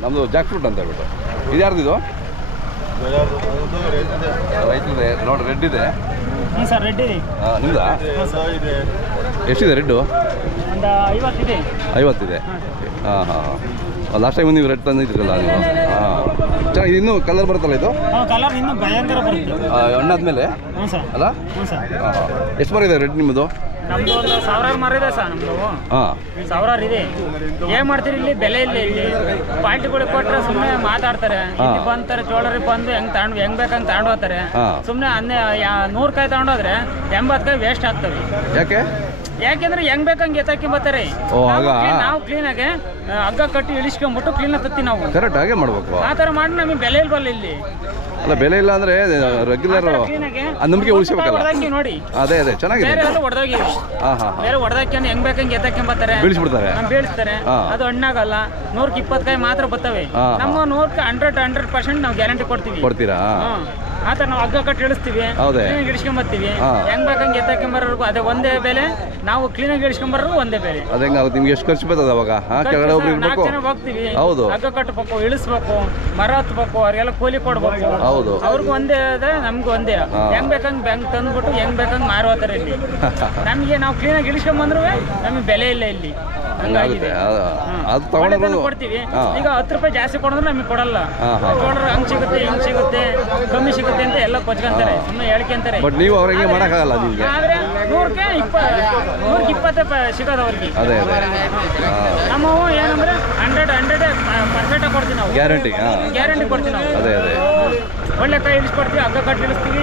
ನಮ್ಮದು Jack fruit ಅಂತ ಹೇಳ್ಬಿಟ್ಟು ಇದು ಯಾರ್ದಿದು ರೈತರದೇ ನೋಡಿ ರೆಡ್ ಇದೆ ಸರ್ ರೆಡ್ ಇದೆ ನಿಮ್ದಾ ಎಷ್ಟಿದೆ ರೆಡ್ಡು ಒಂದು 50 ಇದೆ 50 ಇದೆ ಹಾಂ ಹಾಂ ಲಾಸ್ಟ್ ಟೈಮ್ ನೀವು ರೆಡ್ ತಂದಿದ್ರಲ್ಲ ನೀವು ಹಾಂ ಚೆನ್ನಾಗಿ ಇನ್ನೂ ಕಲರ್ ಬರುತ್ತಲ್ಲ ಇದು ಕಲರ್ ಇನ್ನೂ ಭಯಂಕರ ಬರುತ್ತೆ ಹಣ್ಣಾದ್ಮೇಲೆ ಅಲ್ಲ ಹಾಂ ಎಷ್ಟು ಮರ ಇದೆ ರೆಡ್ ನಿಮ್ಮದು ನಮ್ದು ಒಂದು 1000 ಮರ ಇದೆ ಸರ್ ನಮ್ದು ಹಾಂ 1000 ಇದೆ ಏನ್ ಮಾಡ್ತೀರಿ ಇಲ್ಲಿ ಬೆಲೆ ಇಲ್ಲ ಇಲ್ಲಿ ಪಾರ್ಟಿಗಳಿಗೆ ಕೊಟ್ರೆ ಸುಮ್ಮನೆ ಮಾತಾಡ್ತಾರೆ ಇಲ್ಲಿ ಬಂತಾರೆ ಚೋಳರಿ ಬಂದು ಹೆಂಗ್ ಬೇಕಂಗ್ ತಗೊಂಡು ಹೋಗ್ತಾರೆ ಸುಮ್ಮನೆ 100 ಕಾಯಿ ತಗೊಂಡೋದ್ರೆ 80 ಕಾಯಿ ವೇಸ್ಟ್ ಆಗ್ತವೆ ಯಾಕೆಂದ್ರೆ ಹೆಂಗ್ ಬೇಕಂಗೆ ಎತ್ತಾಕಿ ಬರ್ತಾರೆ ನಾವು ಕ್ಲೀನ್ ಆಗಿ ಹಗ್ಗ ಕಟ್ಟಿ ಇಳಿಸ್ಕೊಂಡ್ಬಿಟ್ಟು ಕ್ಲೀನ್ ತತ್ತಿ ನಾವು ಕರೆಕ್ಟ್ ಹಾಗೆ ಮಾಡ್ಬೇಕು ಆ ತರ ಮಾಡಿ ನಮಗೆ ಬೆಲೆ ಇಲ್ವಲ್ಲ ಇಲ್ಲಿ ಅಲ್ಲ ಬೆಲೆ ಇಲ್ಲ ಅಂದ್ರೆ ರೆಗ್ಯುಲರ್ ನಂಬಿಕೆ ಉಳಿಸಬೇಕಲ್ಲ ನೋಡಿ ಅದೇ ಚೆನ್ನಾಗಿದೆ ಬೇರೆ ಎಲ್ಲ ಹೊಡೆದೋಗಿವೆ ಬೇರೆ ಹೊಡೆದಾಕ್ಯಂಡು ಹೆಂಗ್ ಬೇಕಂಗೆ ಎತ್ತಾಕೊಂಡ್ ಬರ್ತಾರೆ ಬೀಳಿಸ್ಬಿಡ್ತಾರೆ ಬೀಳಿಸ್ತಾರೆ ಅದು ಹಣ್ಣಾಗಲ್ಲ 100ಕ್ಕೆ 20 ಕಾಯಿ ಮಾತ್ರ ಬರ್ತವೆ ನಮ್ಮ 100ಕ್ಕೆ 100% ನಾವು ಗ್ಯಾರಂಟಿ ಕೊಡ್ತೀರಾ ಆ ತರ ನಾವು ಹಗ್ಗ ಕಟ್ಟಿ ಇಳಿಸ್ತೀವಿ ಇಳಿಸ್ಕೊಂಡ್ ಬರ್ತೀವಿ ಹೆಂಗ್ ಬೇಕಂಗೆ ಎತ್ತಾಕೊಂಬರೋರ್ಗು ಅದೇ ಒಂದೇ ಬೆಲೆ ನಾವು ಕ್ಲೀನಾಗಿ ಇಳಿಸ್ಕೊಂಬರೋರು ಒಂದೇ ಬೆಲೆ ನಿಮ್ಗೆ ಎಷ್ಟು ಖರ್ಚು ಬರ್ತದೆ ಅವಾಗ ಹೋಗ್ತೀವಿ ಹಗ್ಗ ಕಟ್ಟಬೇಕು ಇಳಿಸ್ಬೇಕು ಮರ ಹತ್ಬೇಕು ಅವ್ರಿಗೆಲ್ಲ ಕೂಲಿ ಕೊಡ್ಬೇಕು ಅವ್ರಿಗೂ ಒಂದೇ ಅದೇ ನಮ್ಗೂ ಒಂದೇ ಹೆಂಗ್ ಬೇಕಂಗ್ ಬ್ಯಾಂಕ್ ತಂದ್ಬಿಟ್ಟು ಹೆಂಗ್ ಬೇಕಂಗ್ ಮಾರುವತ್ತಾರೆ ಇಲ್ಲಿ ನಮ್ಗೆ ನಾವು ಕ್ಲೀನಾಗಿ ಇಳಿಸ್ಕೊಂಡ್ ಬಂದ್ರು ನಮಗೆ ಬೆಲೆ ಇಲ್ಲ ಇಲ್ಲಿ ಹಂಗಾಗಿದೆ ಕೊಡ್ತೀವಿ ಈಗ 10 ರೂಪಾಯಿ ಜಾಸ್ತಿ ಕೊಡಿದ್ರೆ ನಮಗೆ ಕೊಡಲ್ಲ ಕೊಡ್ರೆ ಹಂಗ್ ಸಿಗುತ್ತೆ ಹಿಂಗ್ ಸಿಗುತ್ತೆ ಕಮ್ಮಿ ಸಿಗುತ್ತೆ ಅಂತ ಎಲ್ಲ ಕೊಚ್ಕೊಂತಾರೆ ಸುಮ್ಮನೆ ಹೇಳ್ಕೊಂತಾರೆ ಆದ್ರೆ 100ಕ್ಕೆ 20 ಸಿಗೋದು ಅವ್ರಿಗೆ ನಮ್ಮವು ಏನಂದ್ರೆ 100% ಕೊಡ್ತೀವಿ ನಾವು ಗ್ಯಾರಂಟಿ ಕೊಡ್ತೀವಿ ನಾವು ಒಳ್ಳೆ ಕಾಯಿ ಇಳಿಸ್ಕೊಡ್ತೀವಿ ಹಗ್ಗ ಕಟ್ಟಿ ಇಳಿಸ್ತೀವಿ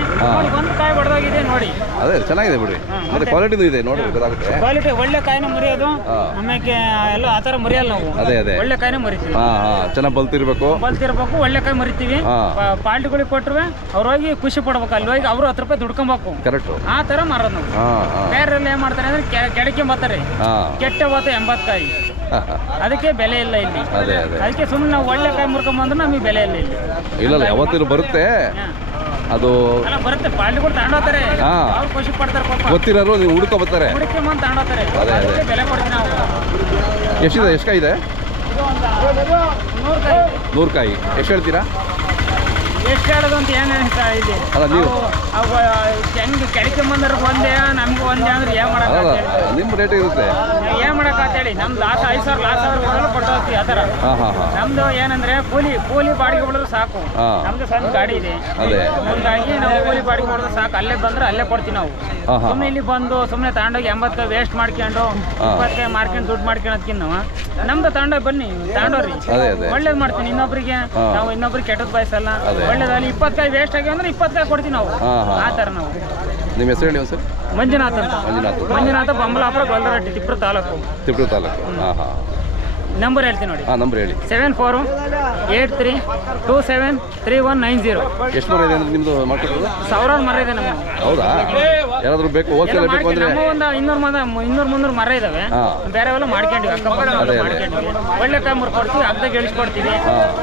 ಒಂದು ಕಾಯಿ ಹೊಡೆದಾಗಿದೆ ನೋಡಿ ಅದೇ ಚೆನ್ನಾಗಿದೆ ಬಿಡಿ ಮತ್ತೆ ಕ್ವಾಲಿಟಿ ಇದೆ ನೋಡಿ ಗೊತ್ತಾಗುತ್ತೆ ಕ್ವಾಲಿಟಿ ಒಳ್ಳೆ ಕಾಯಿನ ಮುರಿಯೋದು ಆಮೇಲೆ ಎಲ್ಲ ಆ ತರ ಮುರಿಯಲ್ಲ ನಾವು ಒಳ್ಳೆ ಕಾಯಿನ ಮುರಿತೀವಿ ಚೆನ್ನಾಗಿ ಬಲ್ತಿರ್ಬೇಕು ಒಳ್ಳೆ ಕಾಯಿ ಮರಿತೀವಿ ಪಾರ್ಟಿಗಳಿಗೆ ಕೊಟ್ಟರೆ ಅವ್ರು ಹೋಗಿ ಖುಷಿ ಪಡ್ಬೇಕು ಅಲ್ಲಿ ಹೋಗಿ ಅವರು 10 ರೂಪಾಯಿ ದುಡ್ಕೊಬೇಕು ಕರೆಕ್ಟ್ ಆ ತರ ಮಾರೋದು ನಾವು ಬೇರೆಲ್ಲ ಏನ್ ಮಾಡ್ತಾರೆ ಅಂದ್ರೆ ಕೆಡಕೊಂಬತ್ತಾರೆ ಕೆಟ್ಟ ಹೋತ 80 ಕಾಯಿ ಅದಕ್ಕೆ ಬೆಲೆ ಇಲ್ಲ ಇಲ್ಲಿ ಅದಕ್ಕೆ ಸುಮ್ಮನೆ ನಾವು ಒಳ್ಳೆ ಕಾಯಿ ಮುರ್ಕೊಂಬಂದ್ರೆ ನಮಗೆ ಬೆಲೆ ಇಲ್ಲ ಇಲ್ಲಿ ಇಲ್ಲ ಯಾವತ್ತೂ ಬರುತ್ತೆ ಅದು ಬರುತ್ತೆ ಪಾರ್ಟಿಗಳು ತಗೊಂಡೋಗ್ತಾರೆ ಅವ್ರು ಖುಷಿ ಪಡ್ತಾರೆ ಗೊತ್ತಿರೋರು ನೀವು ಹುಡುಕ ಬರ್ತಾರೆ ಹುಡುಕೊಂಬಂದು ತಗೊಂಡೋಗ್ತಾರೆ ಬೆಲೆ ಕೊಡ್ತೀವಿ ನಾವು ಎಷ್ಟು ಕಾಯಿ ಇದೆ 100 ಕಾಯಿ ಎಷ್ಟು ಹೇಳ್ತೀರಾ ಎಷ್ಟು ಹೇಳೋದು ಅಂತ ಏನು ಹೇಳ್ತಾ ಇದೆ ಹೆಂಗೆ ಕೆಡ್ಕೊಂಬಂದ್ರೆ ಒಂದೇ ನಮ್ಗೆ ಒಂದೇ ಅಂದ್ರೆ ಏನ್ ಮಾಡಕ್ ನಿಮ್ಮ ರೇಟ್ ಇರುತ್ತೆ ಏನ್ ಮಾಡಕ್ ಹೇಳಿ ನಮ್ದು ಲಾಸ್ 5,000 ಕೊಟ್ಟೋಗ್ತೀವಿ ಆ ತರ ನಮ್ದು ಏನಂದ್ರೆ ಕೂಲಿ ಬಾಡಿಗೆ ಹೊಡೆದ್ರೆ ಸಾಕು ನಮ್ದು ಸಣ್ಣ ಗಾಡಿ ಇದೆ ಹಂಗಾಗಿ ನಾವು ಕೂಲಿ ಬಾಡಿಗೆ ಹೊಡೆದ್ರೆ ಸಾಕು ಅಲ್ಲೇ ಬಂದ್ರೆ ಅಲ್ಲೇ ಕೊಡ್ತೀವಿ ನಾವು ಸುಮ್ಮನೆ ಇಲ್ಲಿ ಬಂದು ಸುಮ್ಮನೆ ತಗೊಂಡೋಗಿ 80 ಕಾಯಿ ವೇಸ್ಟ್ ಮಾಡ್ಕೊಂಡು 20 ಕಾಯಿ ಮಾರ್ಕೊಂಡು ದುಡ್ಡು ಮಾಡ್ಕೊಳೋದಕ್ಕಿಂತ ನಮ್ದು ತಗೊಂಡೋಗಿ ಬನ್ನಿ ತಗೊಂಡೋರಿ ಒಳ್ಳೇದ್ ಮಾಡ್ತೀನಿ ಇನ್ನೊಬ್ರಿಗೆ ನಾವು ಇನ್ನೊಬ್ರಿಗೆ ಕೆಟ್ಟದ್ ಬಯಸಲ್ಲ ಒಳ್ಳೇದಲ್ಲಿ 20 ಕಾಯಿ ವೇಸ್ಟ್ ಆಗಿ ಅಂದ್ರೆ 20 ಕಾಯಿ ಕೊಡ್ತೀವಿ ನಾವು ಆ ತರ ನಾವು ನಿಮ್ಮ ಹೆಸರು ಹೇಳಿ ಸರ್ ಮಂಜುನಾಥ್ ಅಂತ ಮಂಜುನಾಥ ಬೊಮ್ಮಲಾಪುರ ಗೊಲ್ಲರಟ್ಟಿ ತಿಪ್ಟೂರು ತಾಲೂಕು ನಂಬರ್ ಹೇಳ್ತೀನಿ ನೋಡಿ ನಂಬರ್ ಹೇಳಿ 7483273190 ಎಷ್ಟು ಮರ ಇದೆ ನಿಮ್ಮದು ಮಾರ್ಕೆಟ್ 1000 ಮರ ಇದೆ ನಮ್ಮ ಹೌದಾ ಯಾರಾದರೂ ಬೇಕು ಹೋಲ್ಸೇಲ್ ಬೇಕು ಅಂದ್ರೆ ಒಂದು 200-300 ಮರ ಇದಾವೆ ಬೇರೆವೆಲ್ಲ ಮಾಡ್ಕೊಂಡಿವಿ ಮಾಡ್ಕೊಂಡಿವಿ ಒಳ್ಳೆ ಕಾಯಿ ಮುರ್ಕೊಡ್ತೀವಿ ಹಗ್ಗದಾಗ ಇಳಿಸ್ಕೊಡ್ತೀವಿ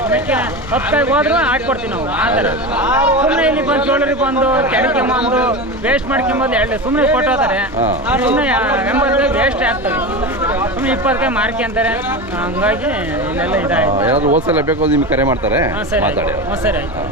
ಅದಕ್ಕೆ 10 ಕಾಯಿ ಹೋದ್ರೆ ಹಾಕೊಡ್ತೀವಿ ನಾವು ಆ ಥರ ಸುಮ್ಮನೆ ಇಲ್ಲಿ ಬಂದು ಚೋಳರಿ ಬಂದು ಕೆಡಕೊಂಬಂದು ವೇಸ್ಟ್ ಮಾಡ್ಕೊಂಬಂದು ಸುಮ್ಮನೆ ಕೊಟ್ಟೋತಾರೆ ಸುಮ್ಮನೆ 80 ಕಾಯಿ ವೇಸ್ಟ್ ಆಗ್ತವೆ ಸುಮ್ಮನೆ 20 ಕಾಯಿ ಮಾರ್ಕೊಂತಾರೆ ಹಂಗಾಗಿ ಇಲ್ಲೆಲ್ಲ ಇದಾಯ್ತು ಯಾರಾದರೂ ಹೋಲ್ಸೇಲ್ ಬೇಕು ನಿಮ್ಗೆ ಕರೆ ಮಾಡ್ತಾರೆ ಮಾತಾಡಿ ಸರಿ ಆಯ್ತು